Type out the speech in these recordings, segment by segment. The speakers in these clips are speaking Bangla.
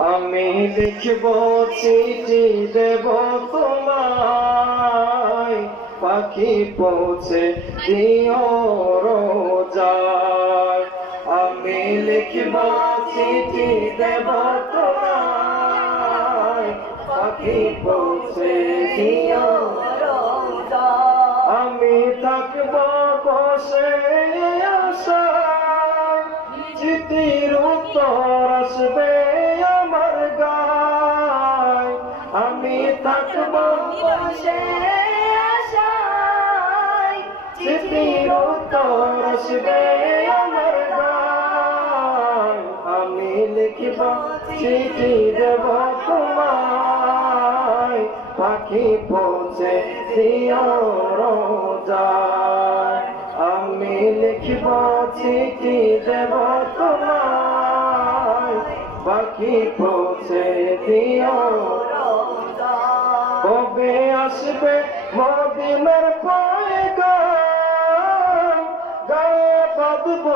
আমি লিখব চিঠি দেব তোমায়, পাখি পৌঁছে দিও রোজায়। আমি লিখব চিঠি দেব তোমায়, পাখি পৌঁছে দিও রোজায়। আমি থাকব বসে আশায়, চিঠির উত্তর আসবে আমার গায়। আমি থাকব বসে আশায়, চিঠির উত্তর আসবে আমার গায়। আমি লিখব চিঠি দেব তোমায়, পাখি পৌঁছে দিও রোজায়। আমি লিখব চিঠি দেব তোমায়, পাখি পৌঁছে দিও রোজায়। কবে আসবে মদিনার পয়গাম, গায়ে বাঁধব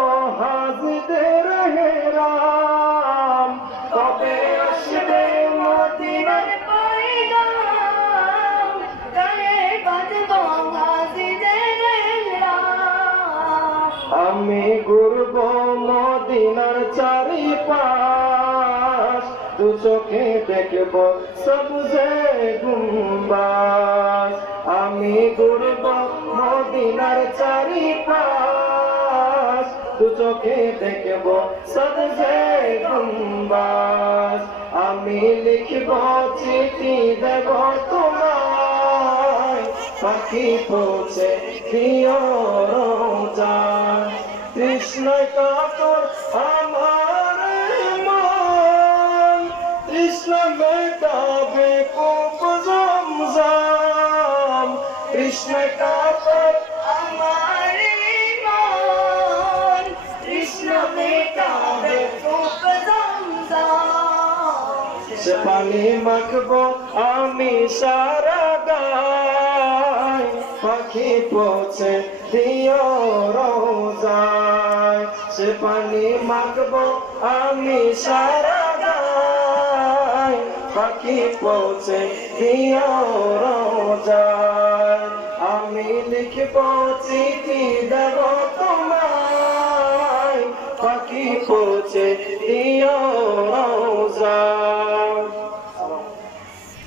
হাজিদের হেরাম। কবে আসবে মদিনার পয়গাম, গায়ে বাঁধব হাজিদের হেরাম। আমি ঘুরব মদিনার চারিপাশ, দু চোখে দেখব সবুজে গুম্বাজ। আমি ঘুরব মদিনার চারিপাশ, দু চোখে দেখব সবুজে গুম্বাজ। আমি লিখব চিঠি দেব তোমায়, পাখি পৌঁছে দিও রোজায়। তৃষ্ণায় কাতর আমার মন, তৃষ্ণা মেটাবে কূপ জমজম। তৃষ্ণায় কাতর আমার মন, তৃষ্ণা মেটাবে কূপ জমজম। সে পানি মাখবো আমি সারা গায়, পাখি পৌঁছে দিও রোজায়। সে পানি মাখবো আমি সারা গায়, পাখি পৌঁছে দিও রোজায়। আমি লিখব চিঠি দেব